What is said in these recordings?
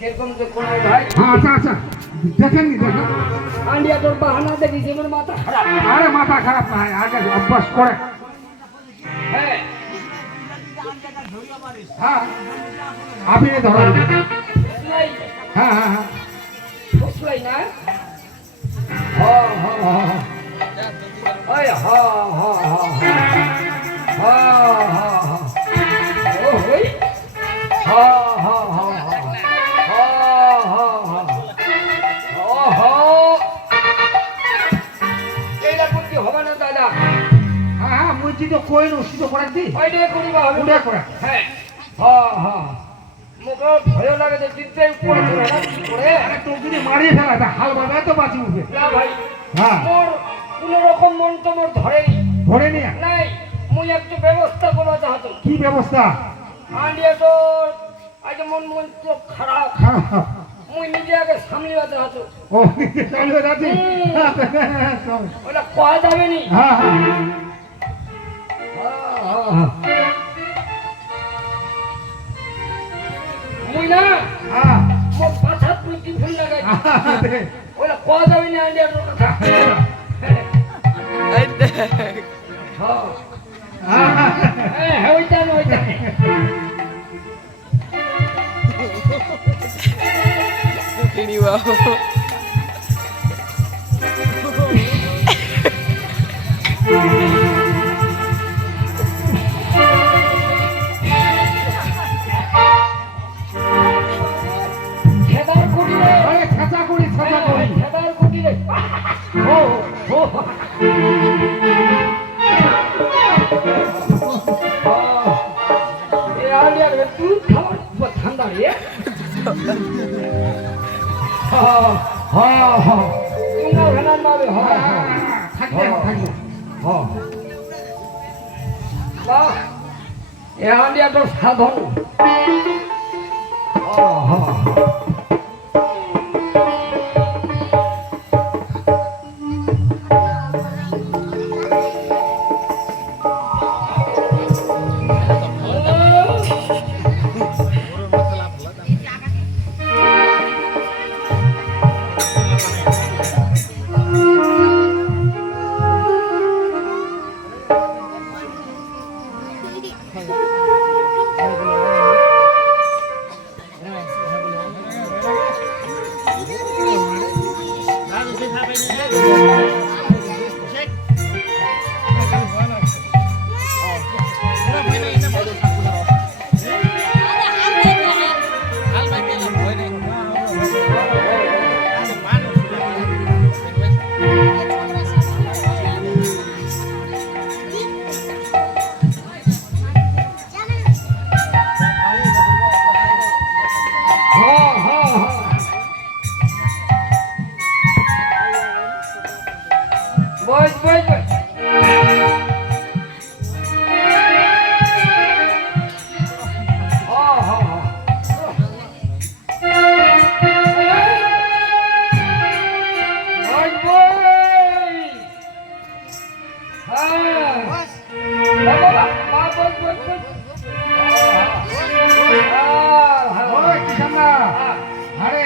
কিরকম যে কোনাই ভাই? হ্যাঁ আচ্ছা আচ্ছা দেখেননি দেখেন। আন্ডিয়া তোর বাহানা দেখিস আমার মাথা খারাপ। আরে মাথা খারাপ না আগে অভ্যাস করে। হ্যাঁ হ্যাঁ আপনি ধরেন। নাই হ্যাঁ হ্যাঁ হ্যাঁ বুঝলাই না? হ্যাঁ হ্যাঁ হ্যাঁ ওই হ্যাঁ হ্যাঁ হ্যাঁ হ্যাঁ হ্যাঁ হ্যাঁ ও হই হ্যাঁ হ্যাঁ হ্যাঁ হ্যাঁ হ্যাঁ হ্যাঁ ওহো এইটা করতে হবে না দাদা। হ্যাঁ হ্যাঁ মুই তো কই নো সিধ করে দি ওইটা করিবা হবে উড়ে করে। হ্যাঁ হ্যাঁ হ্যাঁ মুখে ভয় লাগে যে দিতে উপরে চলে না কি করে? আরে তো যদি মারিয়ে ফেলা তা হাল বাবা তো বাঁচি উঠবে। না ভাই হ্যাঁ মোর কোন রকম মন তো মোর ধরেনি ধরে নিয়ে নাই। মুই একটু ব্যবস্থা করা চাহতো। কি ব্যবস্থা? আন্ডিয়া তোর আজ মন মন তো খারাপ। হ্যাঁ, হ্যাঁ। মুই নিজে আগে সামলিবা চাহতো। ও চলে যাচ্ছি। ওটা কয়া যাবে নি। হ্যাঁ হ্যাঁ মুই না হ্যাঁ মোর পাছাত মুই টিফিন লাগাই ওটা কয়া যাবে না আন্ডিয়া তোর কথা। হ্যাঁ ওইটা না ওইটা খেদার কুড়ি রে আরে ছাঁচা করি ছাঁচা করি। খেদার কুড়ি রে ও ও এ আন্ডিয়ার তুই খাবার ঠান্ডা রে হ্যাঁ হ্যাঁ তোমরা ভেনার মাবে হ্যাঁ থাকবে থাকবে। হ্যাঁ বাহ এ আন্ডিয়া তো সাধন। বস বস বস ওই কিষান দা, আরে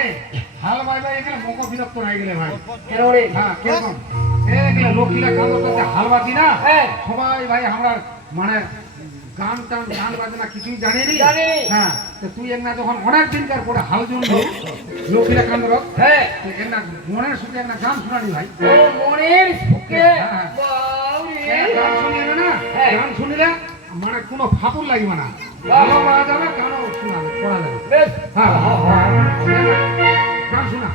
হাল বাইবা এখানে মোকো বিরক্ত হয়ে গেলে ভাই। কেন রে হ্যাঁ কিরকম এগুলো লোকিলা কাজ করতে হাল বাজি না হ্যাঁ সবাই ভাই আমরা মানে গান টান গান বাজনা কিছুই জানিনি। জানিনি। হ্যাঁ তো তুই একটা যখন অনেক দিনকার পরে হাল জুনলি লোকিলা কান্দ হ্যাঁ একটা মনের সুখে একটা গান শোনানি ভাই। ও মনের সুখে হ্যাঁ। বাউরে গান শুনিয়ে না হ্যাঁ। গান শুনিলে মানে কোনো ফাপুর লাগবে না, বাহ। ভালো করা যাবে গানও শোনাবে করা যাবে। বেশ হ্যাঁ গান শোনা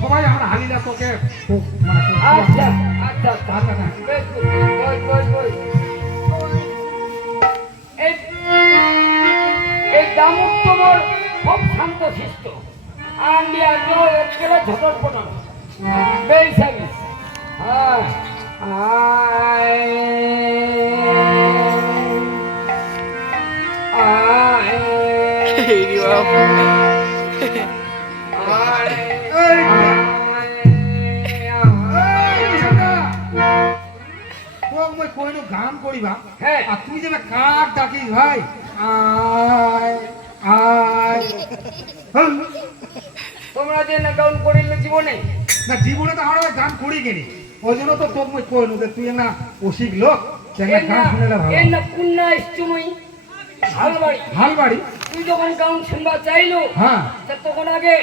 সবাই আমরা হালিলা তোকে খুব মানে খুব আচ্ছা আচ্ছা আচ্ছা, আচ্ছা। বেশ বস বস বস এই দামুক তোমার খুব শান্ত শিষ্ট আন্ডিয়া কেউ একেবারে ঝটর পটন বেশ সার্ভিস হ্যাঁ গান করিবা হ্যাঁ আর তুই যে কাক ডাকিস ভাই আয় আর হ্যাঁ, তোমরা যে না গাউন করিলে জীবনে না জীবনে তো আমরা গান করি কেনি ওই জন্য তো তোকে মই কইনু যে তুই না অসিক লোক চেঙ্গা গান শুনেলে ভালো এর না কুন্না ইষ্টমই হালবাড়ি হালবাড়ি তুই যখন গাউন শুনবা চাইলো হ্যাঁ তা তখন আগে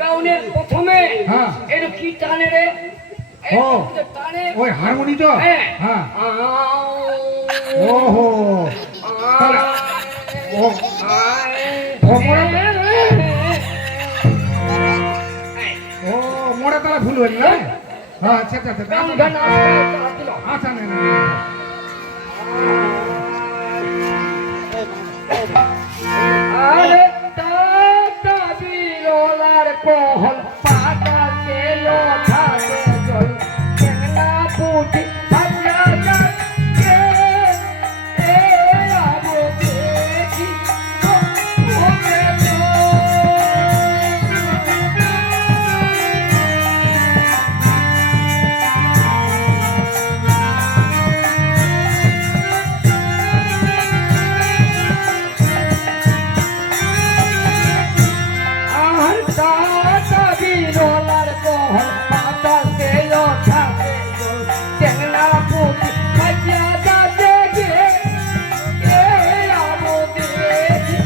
গাউনের প্রথমে হ্যাঁ। একটু কি টানে রে এই ও। যে টানে ওই হারমোনি তো হ্যাঁ হ্যাঁ ওহো তাহলে ও ও মোড়া তারা ভুল হইল না হ্যাঁ আচ্ছা আচ্ছা আচ্ছা গান গান আচ্ছা না না আরে তা বিরলার কোহল পাতা তেলো থাকে জল কেনা পুটি ভাবনা যাচ্ছে এ আবো দেখি ওকে আর তা বিরলার কোহল পাতা তেলো থাকে জল কেনা পুটি ভাবনা যাচ্ছে এ আবো দেখি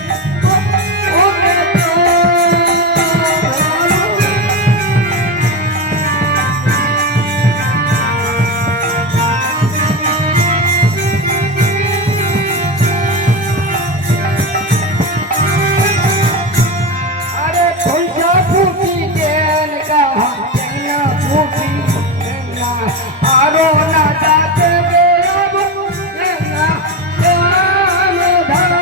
ওকে আরে পয়সা ফুটি দেন কাহা কেনা ফুটি না আরো না যাতে বেরব না কাম ধরা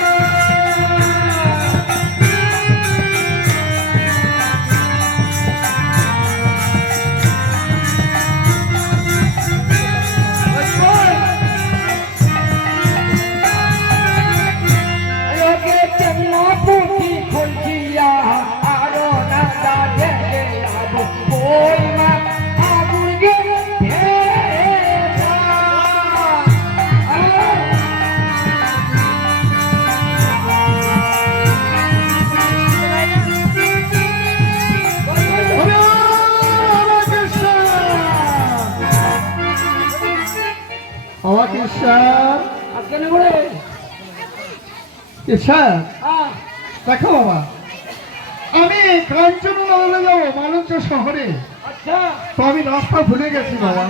লোকে কেন পুটি খুলছিয়া আরো না যাতে বেরব ওই মা আগুন গে বাবা কৃষ্ণ আজকে বলে কৃষ্ণ হ্যাঁ দেখো বাবা আমি কাঞ্চননগরে যাবো মালঞ্চ শহরে আচ্ছা তো আমি রাস্তা ভুলে গেছি বাবা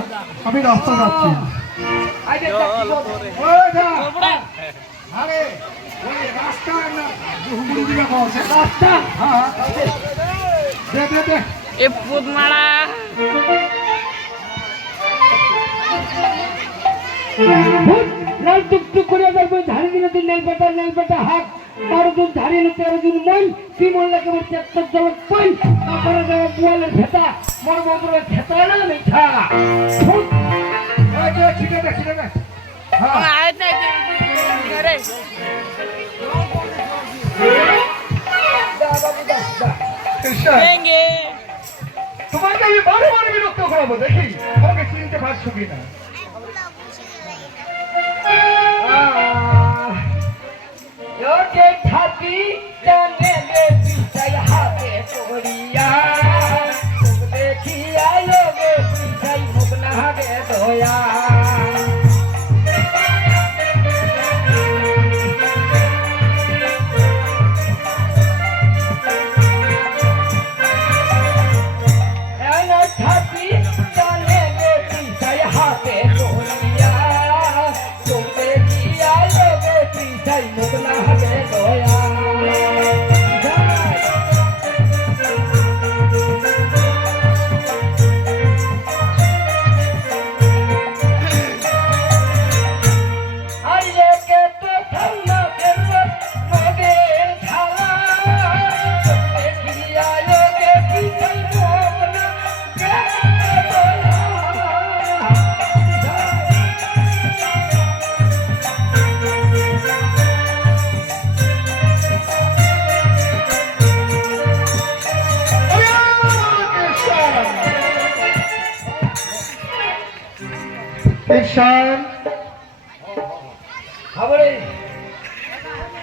আমি রাস্তা যাচ্ছি আইডে কি বল ওই যা। আরে ওই রাস্তা না হুগুলি দিকে পাওয়া রাস্তা হ্যাঁ দে দে দে এ পুদমারা ভূত লাল টুকটুক করে দেখবে ধারি দিলে তুই নেল বেটা হাত 12 জন ধারি এলো 13 জন মই কি মরলে কেবল 73 জন কই তারপরে যাবে বুয়ালের ভেতা মোর বন্ধুরে ভেতা না মিঠা ভূত ওই যে ছিটে দে হ্যাঁ আয় নাই রে দা বাবু দা কৃষ্ণ ভেঙ্গে তোমাকে আমি বারে বিরক্ত করাবো দেখি তোমাকে চিনতে পারছো কিনা লোকে থাকি জানে রে পিছাই হাতে তোরিয়া তোক দেখিয়া লোকে পিছাই মুখ না গে দয়া এনা থাকি জানে রে পিছাই হাতে তোরিয়া তোক দেখিয়া লোকে পিছাই মুখ না গে দয়া আইলে কে তো থামনা ফেরব নদের ঝালা দেখিয়া লোকে পিছাই মুখ না গে দয়া কৃষ্ণ খবরে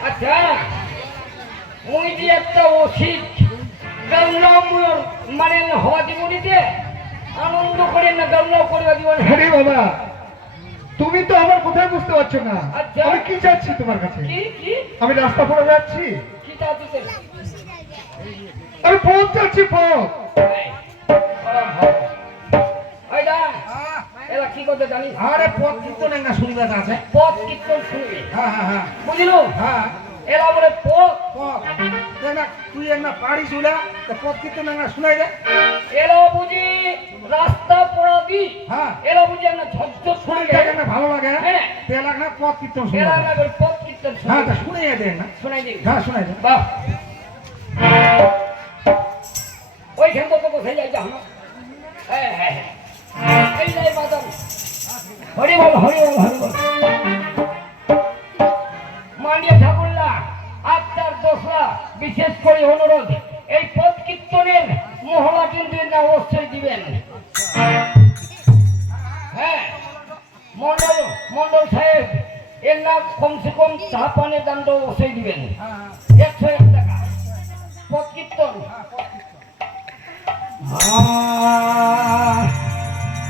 আচ্ছা ওই একটা ওষুধ গামলামুর মানে হওয়া জীবনীতে আনন্দ করে না গামলাও করে জীবন। আরে বাবা, তুমি তো আমার কোথায় বুঝতে পারছো না। আচ্ছা। আমি কি চাচ্ছি তোমার কাছে? কি কি আমি রাস্তা পড়ে যাচ্ছি, কি চাচ্ছিস? আমি পথ যাচ্ছি, পথ। ওই দা এরা কি করতে জানিস? আরে পথ কীর্তন না শুনবে আছে। পথ কীর্তন শুনবি, হ্যাঁ হ্যাঁ হ্যাঁ বুঝলো? হ্যাঁ এরা বলে পথ, পথ দেখ না, তুই একটা পাড়ি শুলা তো পথ কীর্তন না শুনাই দে। এরা বুঝি রাস্তা পড়া দি, হ্যাঁ এরা বুঝি না ঝকঝক শরীর শুনে থেকে না ভালো লাগে, হ্যাঁ। তে লাগ না পথ কীর্তন শুনে। এরা না বলে পথ কীর্তন হ্যাঁ তা শুনবি। শুনে দেন না। শোনাই দি হ্যাঁ শুনাই দে। বাহ, ওইখান তো কোথায় যাই যা হ্যাঁ হ্যাঁ হ্যাঁ এই যাই বাদম হরি বল হরি বল হরি বল। মাননীয় ঠাকুরলা, আপনার দোসরা বিশেষ করে অনুরোধ, এই পথ কীর্তনের মহড়া কিন্তু না অবশ্যই দিবেন। হ্যাঁ মন্ডল মন্ডল সাহেব এর না কমসে কম চা পানের দাম তো অবশ্যই দিবেন। 101 টাকা পথ কীর্তন।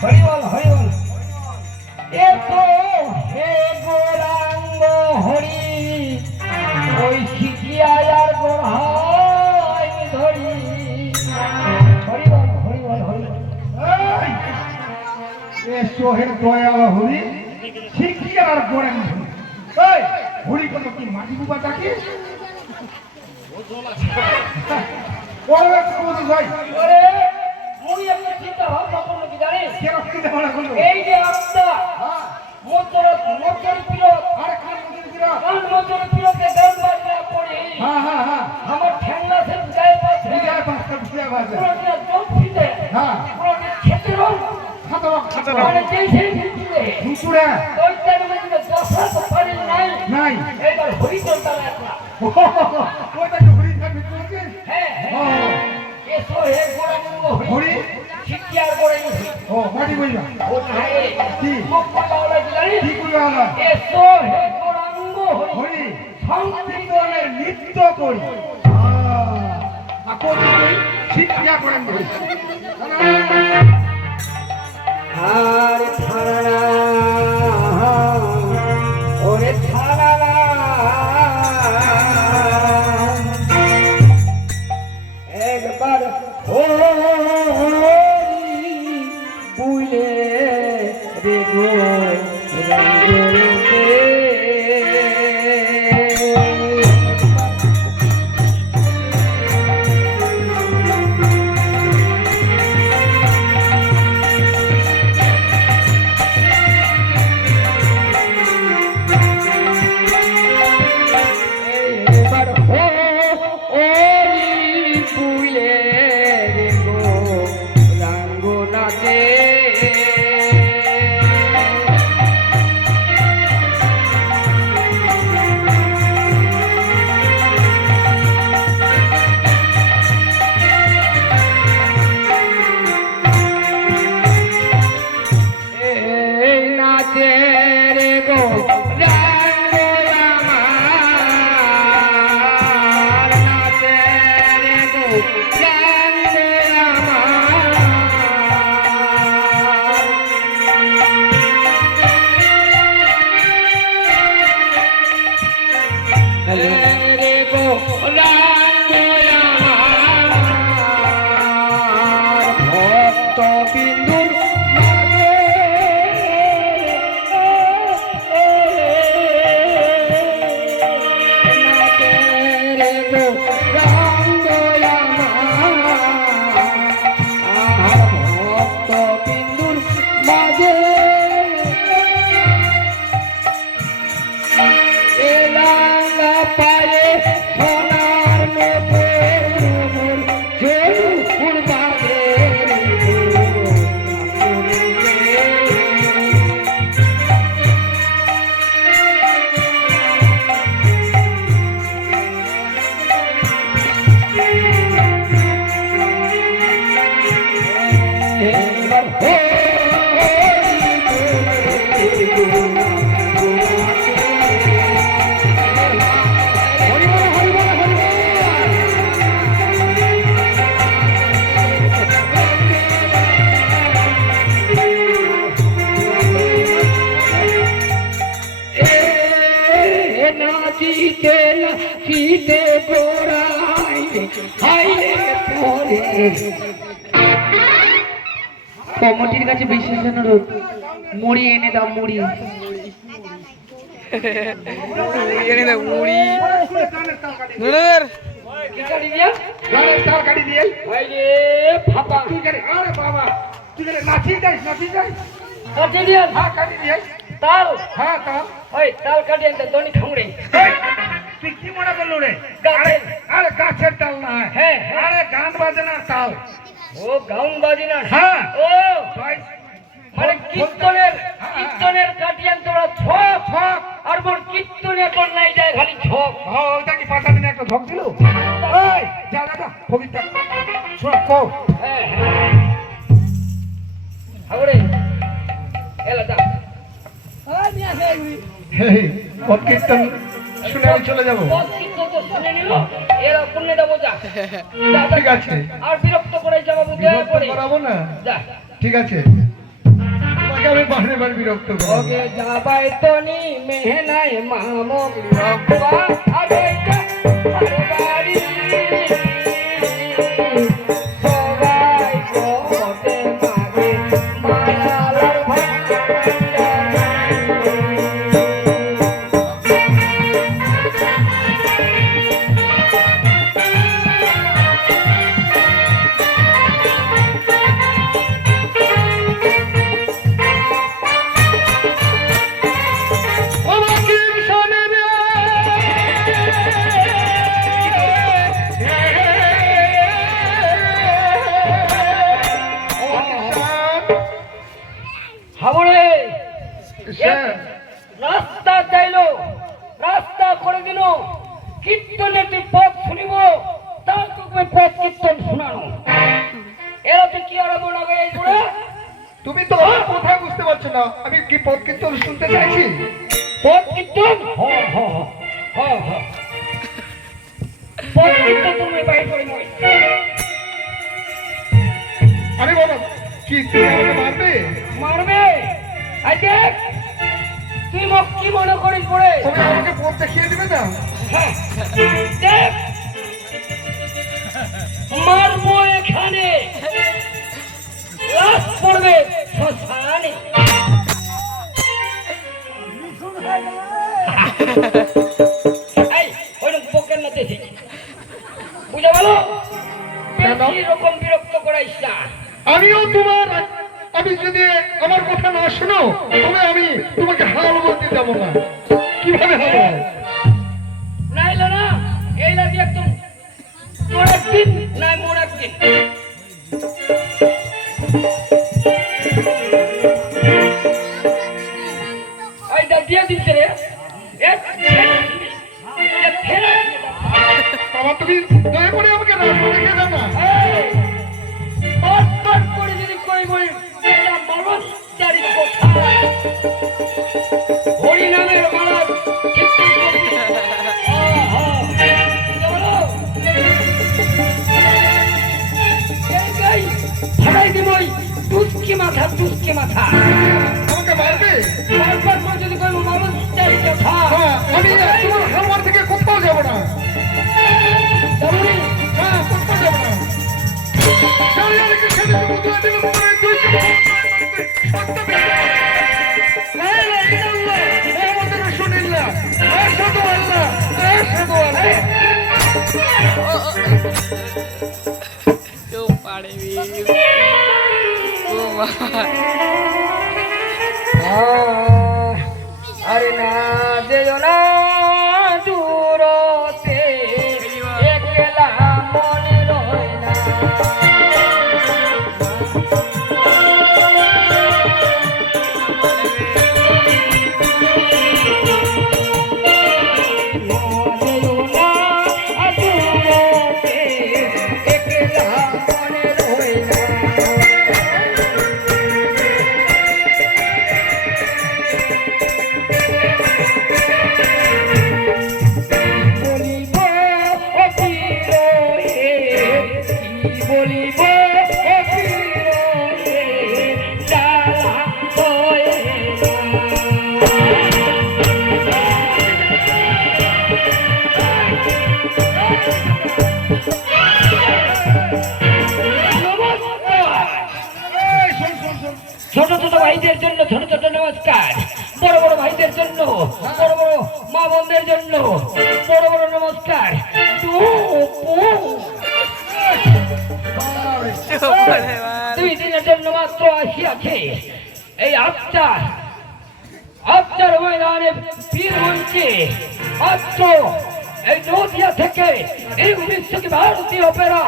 হরি বল হরি বল। এ তো হে গৌরাঙ্গ হরি, ওই শিখিয়ায় আর গোড়াই ধরি। হরি বল হরি বল হরি বল। এ সোহের দয়াল হরি শিখি আর গড়েন হরি। এই হরি কত কি মাটি বুবা ডাকি? ওরে কত যাই ওরে মুই একটা চিন্তা ভাবনা করলো কি জানিস? কেন কি দেওয়া করলো? এই যে আত্মা হ্যাঁ মোচর মোচর পিরত, আরে খান মন্দির দিরা। কান মোচর পিরতে গান বাজনা পড়ি হ্যাঁ হ্যাঁ হ্যাঁ আমার ঠ্যাংনা সে গায়ে পাচ্ছে বিজয় পাঁচটা বিজয় বাজে। পুরোটা জল ফিতে হ্যাঁ পুরোটা খেতে রং খাতরা খাতরা মানে যেই সেই ফিতে হুচুড়া ওইটা মানে দশা তো পারি নাই নাই। এবার হরি চলতা একলা। ওইটা কি হরি খান বিক্রি? হ্যাঁ ও হ্যাঁ এসো হে গোড়াঙ্গ হরি হরি শিখিয়ার গোড়াঙ্গ ও মাটি বইবা ও নাই কি মুখ কথা বলে কি জানিস? কি কইবা আলা? এসো হে গৌরাঙ্গ হরি হরি সংকীর্তনের নৃত্য করি। আপো তুই শিক্ষা করেন হরি। আরে ছাড়া ওরে ছাড়া একবার হরি বুঝে রে গো রঙ্গতে। এবার হরি বুঝে রে গো রঙ্গনাতে। এই নাচে রে গো রাঙ্গো আমার, নাচে রে গো হাইলে তোরে কমিটির কাছে বিশেষ অনুরোধ, মুড়ি এনে দাও, মুড়ি। এনে দাও মুড়ি গানের তাল কাটি ধুর কি কাটি দিয়া গানের তাল কাটি দিয়ে হাইলে ফাপা তুই করে আরে বাবা তুই করে নাচি যাই কাটি দিয়া হ্যাঁ কাটি দিয়ে তাল হ্যাঁ তাল ওই তাল কাটি আনতে দনি খামড়ে এই, তুই কি মনে করলো রে গাছের। আরে গাছের তাল না হ্যাঁ, আরে গান বাজনার তাল ও গাউন বাজিনা হ্যাঁ ও ভাই মানে কীর্তনের কাটিয়ান তোরা ছক ছক আর মোর কীর্তনে তোর নাই যায় খালি ছক ওইটা কি পাতা দিনে একটা ধক দিল এই যা যা কবিতা শোন কো হ্যাঁ হাওড়ে এলা দা কত কীর্তন শুনে আমি চলে যাব বস কীর্তন তো শুনে নিল এরা পুণ্যে দেবো যা যা, ঠিক আছে। আর বিরক্ত করে যাবো দয়া করে করাবো না যা ঠিক আছে তোমাকে আমি বারে বারে বিরক্ত করব ওকে যাবাই তনি মেহনায় মামক রব্বা আরে আরে বাড়ি সবাই কোতে মাগে মালার হাবড়ে রাস্তা চাইলো রাস্তা করে দিল কীর্তনে তুই পথ শুনিব তার তোকে পথ কীর্তন শোনানো এরা তুই কি আরম্ভ লাগে এই করে তুমি তো আমার কথা বুঝতে পারছো না আমি কি পদ কীর্তন শুনতে চাইছি পথ কীর্তন পথ কীর্তন তুমি বাইর করে নয় আরে বাবা কি তুমি আমাকে মারবে মারবে আই দেখ তুই মোক কি মনে করিস পড়ে তুমি আমাকে পথ দেখিয়ে দিবে না হ্যাঁ, দেখ মারবো এখানে লাশ পড়বে শ্মশানে এই ওইরকম বকের না দেখি বুঝা ভালো বেশি রকম বিরক্ত করাইস না আমিও তোমার আমি যদি আমার কথা না শোনো তবে আমি তোমাকে হাল বলতে যাবো না কিভাবে হবে নাইলে না এই লাগি একদম তোর একদিন নাই মোর একদিন এইটা দিয়ে দিচ্ছে রে বাবা তুমি দয়া করে আমাকে রাস্তা দেখে দাও না পট করে যদি কই বই এটা মানুষ চারি কথা হরি নামের মালা দুষ্কি মাথা আমাকে মারবে বারবার করে যদি কই মানুষ চারি কথা হ্যাঁ আমি তোমার হালমার থেকে কোথাও যাবো না তেমনি হ্যাঁ কোথাও যাবো না চারিদিকে খেলে বুঝতে দিলে মনে তুই সত্য কেউ পারবি ও মা আরে না যেও না দূরতে একলা মনে রয় না ভাইদের জন্য ছোট ছোট নমস্কার, বড় বড় ভাইদের জন্য, বড় বড় মা বোনদের জন্য বড় বড় নমস্কার। দুই দিনের জন্য মাত্র আসিয়াছে এই আফটার ময়দানে বীর মঞ্চে, মাত্র এই নদিয়া থেকে এই বিশ্বকে ভারতীয় অপেরা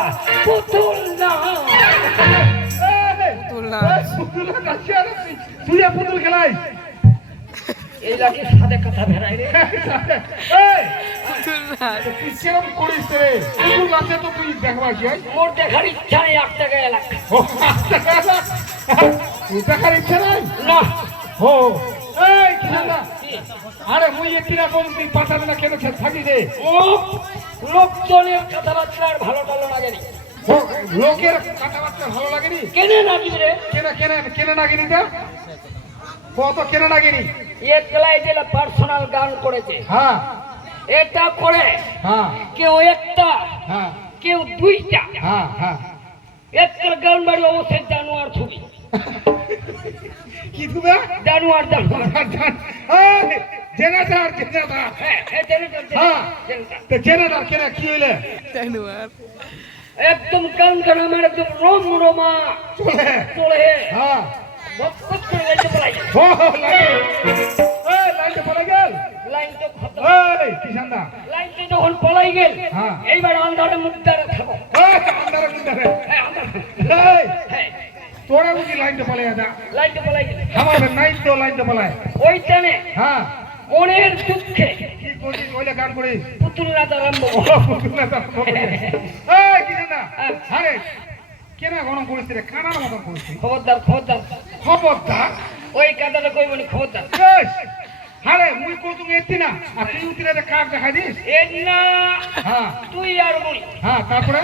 পুতুল না তুই পুতুল খেলাই এই লাগে সাদে কথা ভেড়াই রে। তুই কিরম করিস রে? পুতুল আছে তো তুই দেখবা কি হয়? মোর দেখার ইচ্ছা নেই, 8 টাকা এলাকা তুই দেখার ইচ্ছা নাই না। ও এই কিনা আরে মুই এতিরা কোন তুই পাতা না কেন থাকি রে? ও লোকজনের কথাবার্তা আর ভালো টালো লাগেনি। লোকের কথাবার্তা ভালো লাগেনি? কেনে নাগিস রে? কেনে নাগিনি তা কত কেনে নাগিনি? একলাই যেটা পার্সোনাল গান করেছে, হ্যাঁ এটা করে হ্যাঁ কেউ একটা, হ্যাঁ কেউ দুইটা, হ্যাঁ হ্যাঁ একটা গান বাড়ি অবশ্যই জানোয়ার ছবি, কি তুমি জানোয়ার জানোয়ার। জেনাদার হ্যাঁ হ্যাঁ, জেনেটার, হ্যাঁ। জেনেটার। তো জেনাদার কেনা কি হইলে একদম গান গান আমার একদম রোম রোমা চলে চলে হ্যাঁ বকবক করে লাইনটা পলাই গেল। ও লাইনটা পড়ে গেল। লাইনটা খতম। এই কিষানদা লাইনটা যখন পলাই গেল, হ্যাঁ। এইবার আন্ধারে মুদ্দারে থাকো। আন্দারে মুন্দারে হ্যাঁ আন্ধারে, এই হ্যাঁ তোরা বুঝি লাইনটা পড়ে যা লাইনটা পলাই গেল। আমার নাই তো লাইনটা পড়ায় ওই টানে হ্যাঁ মনের দুঃখে কি করিস ওইলে গান করিস পুতুল নাচ আরম্ভ ও, করো। পুতুলটা তো এই কিষানদা আরে কেনা গরম করিস রে কানার মতন করিস খবরদার খবরদার, খবরদার ওই কাদাটা কইবনি খবরদার। এই আরে মুই কো তুমি এতি না আর তুই উতিরে কাক দেখাই দিস এই না হ্যাঁ তুই আর মুই হ্যাঁ তারপরে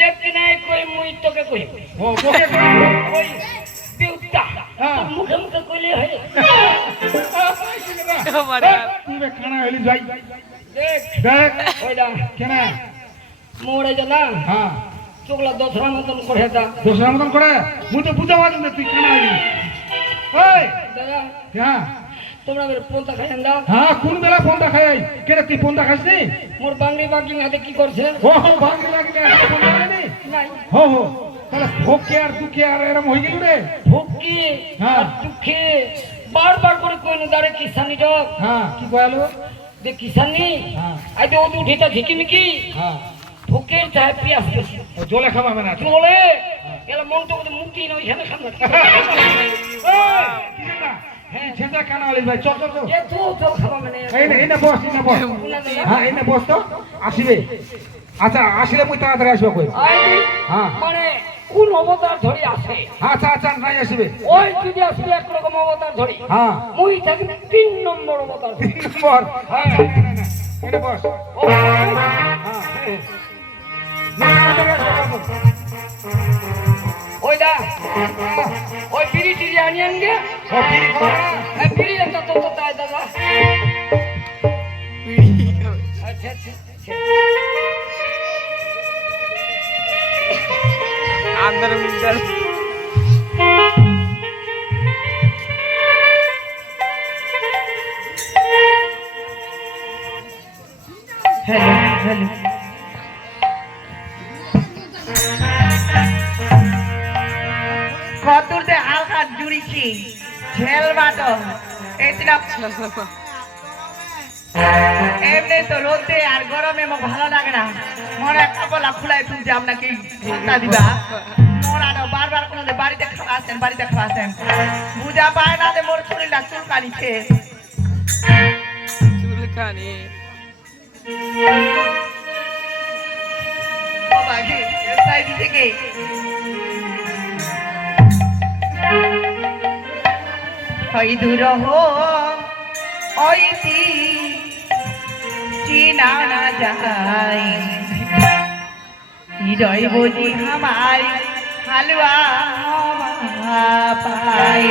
দেখতে নাই কই মুই তোকে কই ও বকে কই ওই বিউটা হ্যাঁ। তোর মুখে মুখে কইলে হয়। তুই খানা হইলি যাই দেখ দেখ ওই দা কেনা মোড়ে যা না হ্যাঁ চোখলা দশরা মতন করে দা দোসরা মতন করে মুই তো বুঝা পারি না তুই খানা হইলি এই দাদা হ্যাঁ তোমরা বের পন্থা খাই আন্দা। হ্যাঁ কোন বেলা ফোনটা খাই কেন তুই ফোনটা খাস নি মোর বাংলি বাকি হাতে কি করছে ও ভাঙি লাগি না ফোন লাগেনি নাই হো হো তাহলে ভোকে আর দুঃখে আর এরম হয়ে গেল রে ভক্তি হ্যাঁ। আর দুঃখে বারবার করে কইন দাঁড়ে কিসানি যোগ হ্যাঁ কি কয়ালো দে কিসানি হ্যাঁ আই দে ওদি উঠিতা ঝিকিমিকি হ্যাঁ ভোকের চাহে পিয়াস বেশি ও জলে খাওয়াবে না চলে এলা মন তো মুক্তি নই এখানে সামনে হ্যাঁ ছেঁচা কানা হলি ভাই চল চল চল এ তো চল খাবা মানে এই না বস হ্যাঁ এই না বস তো আসিবে আচ্ছা আসলে মুই তাড়াতাড়ি আসবো কই আই হ্যাঁ মানে কোন অবতার ধরি আসে আচ্ছা আচ্ছা নাই আসিবে ওই যদি আসবে একরকম অবতার ধরি হ্যাঁ মুই থাকি 3 নম্বর অবতার ধরি। 3 নম্বর হ্যাঁ এটা বস ও, ওই দা ওই বিড়ি টিড়ি আনিয়ান গে ও কি করা বিড়ি একটা তো তো তাই দাদা। আচ্ছা আচ্ছা আচ্ছা। আন্দার মুদার হ্যালো হ্যালো কততে হালকা জুড়িছি ঝেল বাটো এটা এমনি তো রোদে আর গরমে মোক ভালো লাগে না মনে কাপলা খুলাই তুলতে আপনাকে ঠান্ডা দিবা মোরা তো বারবার কোনো বাড়িতে খাওয়াছেন বুঝা পায় না যে মোর শরীরটা চুলকানিছে চুলকানি ও বাকি সাইড থেকে হই দূর হো ওইতি চিনা না যায় হৃদয় বুঝি আমার হালুয়া পায়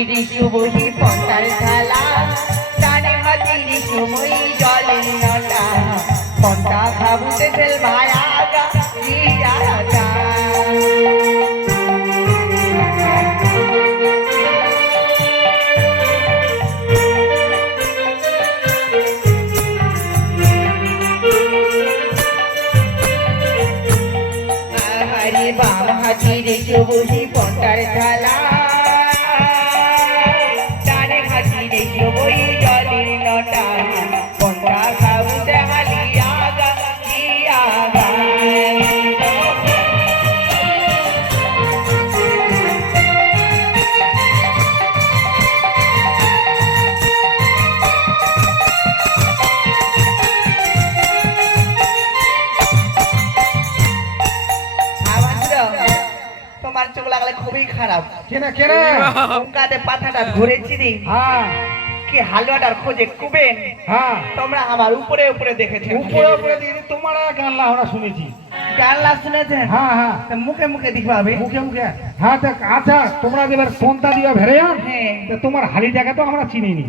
হাতির শুভহি পন্থার থালা ডানে হাতির শুভহি জলের নটা পন্থা খাবুতে ফেল মায়া গা দিয়া গা হরে বাম হাতির শুভহি পন্থার থালা ডানে হাতির শুভহি জলের নটা পন্থা খাবুতে হালিয়া গা দিয়া গা তোমার চোখ লাগলে খুবই খারাপ কেনা কেনা মুখাতে পাথাটা ধরেছি রে হ্যাঁ কি হালুয়াটার খোঁজে কুবেন হ্যাঁ তোমরা আমার উপরে উপরে দেখেছেন উপরে উপরে দিয়ে তোমার গান লাহরা শুনেছি গাল্লা শুনেছেন হ্যাঁ হ্যাঁ তা মুখে মুখে দিখাবে মুখে মুখে হ্যাঁ দেখ আচ্ছা তোমরা এবার ফোনটা দিয়া ভেড়ে হ্যাঁ তোমার হালি জায়গা তো আমরা চিনিনি